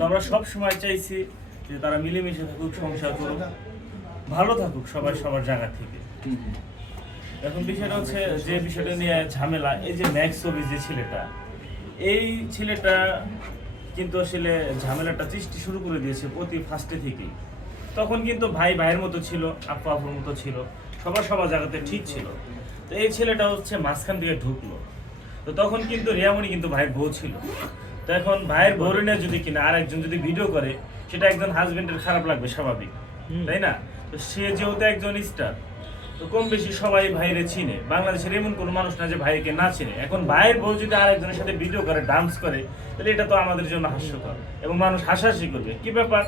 তো আমরা সব সময় চাইছি যে তারা মিলেমিশে থাকুক, সংসার করুক। ভালো থাকুক সবাই সবার জায়গা থেকে। এখন বিষয়টা হচ্ছে যে বিষয়টা নিয়ে ঝামেলা, এই যে ম্যাক্স ছবি যে ছেলেটা, এই ছেলেটা কিন্তু আসলে ঝামেলাটা সৃষ্টি শুরু করে দিয়েছে প্রতি ফার্স্টে থেকেই। তখন কিন্তু ভাই ভাইয়ের মতো ছিল, আপু আপুর মতো ছিল, সবার সবার জায়গাতে ঠিক ছিল। তো এই ছেলেটা হচ্ছে মাঝখান দিয়ে ঢুকলো। তো তখন কিন্তু রিয়ামণি কিন্তু ভাইয়ের বউ ছিল। তো এখন ভাইয়ের বউ যদি কিনা আর একজন যদি ভিডিও করে সেটা একজন হাজবেন্ডের খারাপ লাগবে স্বাভাবিক। তাই না? তো সে যেহেতু একজন স্টার তো কম বেশি সবাই ভাইরে চিনে। বাংলাদেশের এমন কোনো মানুষ না যে ভাইকে না চিনে। এখন ভাইয়ের বউ যদি আরেকজনের সাথে ভিডিও করে ডান্স করে তাহলে এটা তো আমাদের জন্য হাস্যকর। এবং মানুষ হাসাহাসি করবে। কি ব্যাপার?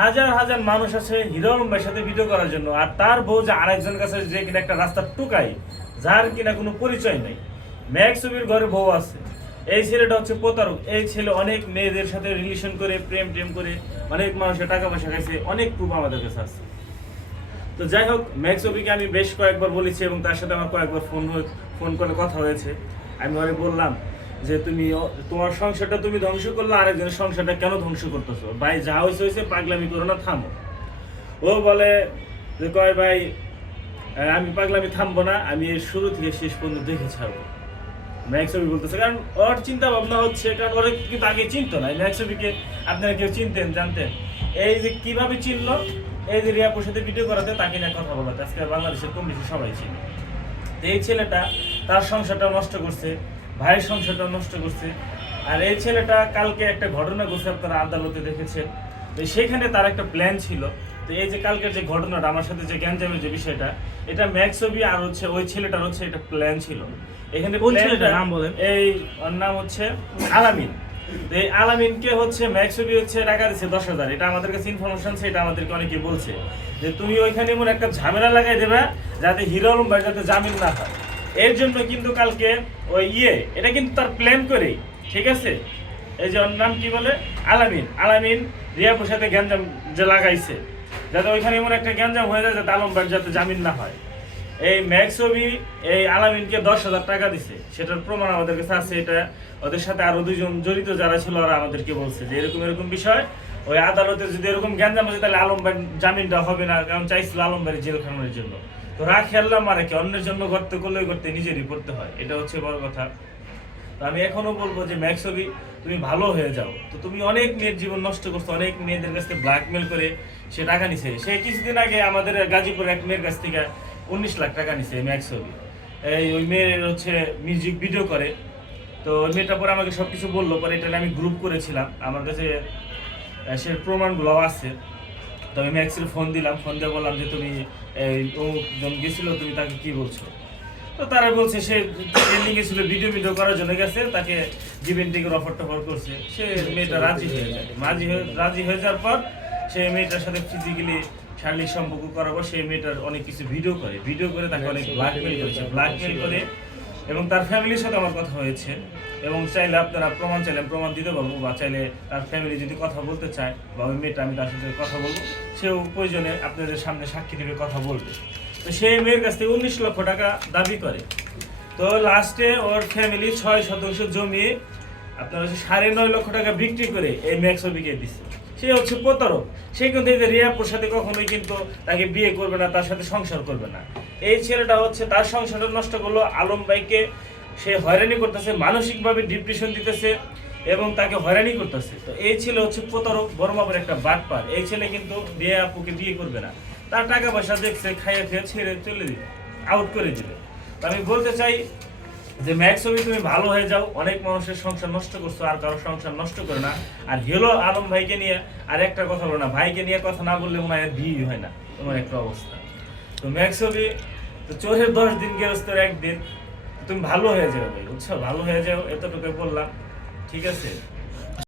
হাজার হাজার মানুষ আছে হিরো আলম সাথে ভিডিও করার জন্য আর তার বউ যে আরেকজনের কাছে যে কিনা একটা রাস্তা টুকাই যার কিনা কোনো পরিচয় নেই। ম্যাক ছবির ঘরে বউ আছে। এই ছেলেটা হচ্ছে প্রতারক। এই ছেলে অনেক মেয়েদের সাথে রিলেশন করে, প্রেম টেম করে, অনেক মানুষের টাকা পয়সা খাইছে, অনেক প্রুফ আমাদের কাছে আছে। তো যাই হোক ম্যাক্স অবিকে আমি বেশ কয়েকবার বলেছি এবং তার সাথে আমার কয়েকবার ফোন ফোন করে কথা হয়েছে। আমি ওরে বললাম যে, তুমি তোমার সংসারটা তুমি ধ্বংস করলে, আরেকজনের সংসারটা কেন ধ্বংস করতেছো? ভাই, যা হয়েছে হয়েছে পাগলামি করো না, থামো। ও বলে যে, কয় ভাই আমি পাগলামি থামবো না, আমি এর শুরু থেকে শেষ পর্যন্ত দেখে ছাড়বো। ম্যাক্সবি বলতেছে, কারণ ওর চিন্তা ভাবনা হচ্ছে, কারণ ওরা কিন্তু আগে চিনতো না। ম্যাক্সবিকে আপনারা কেউ চিনতেন, জানতেন। এই যে কীভাবে চিনলো, এই যে রিয়াপুর সাথে ভিডিও করাতে, তাকে নিয়ে কথা বলাতে। আজকে বাংলাদেশের কম বেশি সবাই চিনে। এই ছেলেটা তার সংসারটা নষ্ট করছে, ভাইয়ের সংসারটা নষ্ট করছে। আর এই ছেলেটা কালকে একটা ঘটনা ঘটছে, আপনারা আদালতে দেখেছেন। সেখানে তার একটা প্ল্যান ছিল তো এই যে কালকের যে ঘটনাটা আমার সাথে যে গ্যাঞ্জামের যে বিষয়টা এটা ম্যাক্সবি আর হচ্ছে ওই ছেলেটার হচ্ছে এটা প্ল্যান ছিল। এখানে কোন ছেলেটার নাম বলেন? এই ওর নাম হচ্ছে আলামিন। তো এই আলামিনকে হচ্ছে ম্যাক্সবি হচ্ছে টাকা দিচ্ছে দশ হাজার। এটা আমাদের কাছে ইনফরমেশন সেটা আমাদেরকে অনেকে বলছে। যে তুমি ওইখানে এমন একটা ঝামেলা লাগাই দেবে যাতে হিরো আলম ভাই যাতে জামিন না হয় এর জন্য কিন্তু কালকে ওই ইয়ে এটা কিন্তু তার প্ল্যান করেই ঠিক আছে? এই যে ওর নাম কি বলে? আলামিন। আলামিন রিয়াপুর সাথে গ্যাঞ্জাম যে লাগাইছে। যাতে ওইখানে এমন একটা গ্যাঞ্জাম হয়ে যায় যাতে আলম ভাই যাতে জামিন না হয়। এই ম্যাক্সবি এই আলামিনকে দশ হাজার টাকা দিছে। সেটার প্রমাণ আমাদের কাছে আছে, এটা ওদের সাথে আরও দুজন জড়িত যারা ছিল ওরা আমাদেরকে বলছে যে এরকম এরকম বিষয়। ওই আদালতে যদি এরকম জ্ঞান আছে তাহলে আলম ভাই জামিনটা হবে না, কারণ চাইছিল আলম ভাই জেল খানোর জন্য। তো রাখি আল্লাহ মারে, কি অন্যের জন্য করতে করলে করতে নিজেরই করতে হয়। এটা হচ্ছে বড় কথা। তো আমি এখনও বলব যে ম্যাক্সবি তুমি ভালো হয়ে যাও। তো তুমি অনেক মেয়ের জীবন নষ্ট করছ, অনেক মেয়েদের কাছ থেকে ব্ল্যাকমেল করে সে টাকা নিছে। সে কিছুদিন আগে আমাদের গাজীপুর এক মেয়ের কাছ থেকে উনিশ লাখ টাকা নিছে ম্যাক্সবি এই ওই মেয়ের হচ্ছে মিউজিক ভিডিও করে। তো ওই মেয়েটা পরে আমাকে সব কিছু বলল, পরে এটা আমি গ্রুপ করেছিলাম। আমার কাছে সে প্রমাণগুলো আছে। তো আমি ম্যাক্সের ফোন দিলাম ফোন দিয়ে বললাম যে, তুমি অমুক জন গেছিল, তুমি তাকে কি বলছো? তো তারা বলছে সে ট্রেন্ডিং এ ছিল ভিডিও ভিডিও করার জন্য গেছে, তাকে জিভেন্টিং এর অফার টফার করছে। সে মেয়েটা রাজি হয়ে যায়। রাজি হয়ে রাজি হয়ে যাওয়ার পর সে মেয়েটার সাথে ফিজিক্যালি শারীরিক সম্পর্ক করার পর সেই মেয়েটার অনেক কিছু ভিডিও করে। ভিডিও করে তাকে অনেক ব্ল্যাকমেল করেছে। ব্ল্যাকমেল করে এবং তার ফ্যামিলির সাথে আমার কথা হয়েছে। এবং চাইলে আপনারা প্রমাণ চাইলে প্রমাণ দিতে পারব বা চাইলে তার ফ্যামিলি যদি কথা বলতে চায় বা ওই মেয়েটা আমি তার সাথে কথা বলব, সেও প্রয়োজনে আপনাদের সামনে সাক্ষী দেবে কথা বলবে। তো সেই মেয়ের কাছ থেকে উনিশ লক্ষ টাকা দাবি করে। তো লাস্টে ওর ফ্যামিলি ছয় শতাংশ জমি, আপনার হচ্ছে সাড়ে নয় লক্ষ টাকা বিক্রি করে এই ম্যাক্সবিকে দিচ্ছে সে হচ্ছে প্রতারক। সে কিন্তু এই যে রিয়াপুর সাথে কখনোই কিন্তু তাকে বিয়ে করবে না, তার সাথে সংসার করবে না। এই ছেলেটা হচ্ছে তার সংসারটা নষ্ট করল। আলম ভাইকে সে হয়রানি করতেছে, মানসিকভাবে ডিপ্রেশন দিতেছে এবং তাকে হয়রানি করতেছে। তো এই ছেলে হচ্ছে প্রতারক, বড় একটা বাটপার। এই ছেলে কিন্তু বিয়ে আপুকে বিয়ে করবে না। তার টাকা পয়সা দেখছে, খাইয়ে খেয়ে ছেড়ে চলে দিবে আউট করে তো আমি বলতে চাই যে ম্যাক্সবি তুমি ভালো হয়ে যাও, অনেক মানুষের সংসার নষ্ট করছ, আর কারও সংসার নষ্ট করে না। আর হেলো আলম ভাইকে নিয়ে আর একটা কথা বলো না, ভাইকে নিয়ে কথা না বললে মনে হয় বিয়ে হয় না, তোমার একটা অবস্থা। তো ম্যাক্সবি তো চোরের দশ দিন গেরস্তের একদিন, তুমি ভালো হয়ে যাও ভাই, বুঝছ? ভালো হয়ে যাও, এতটুকু বললাম, ঠিক আছে?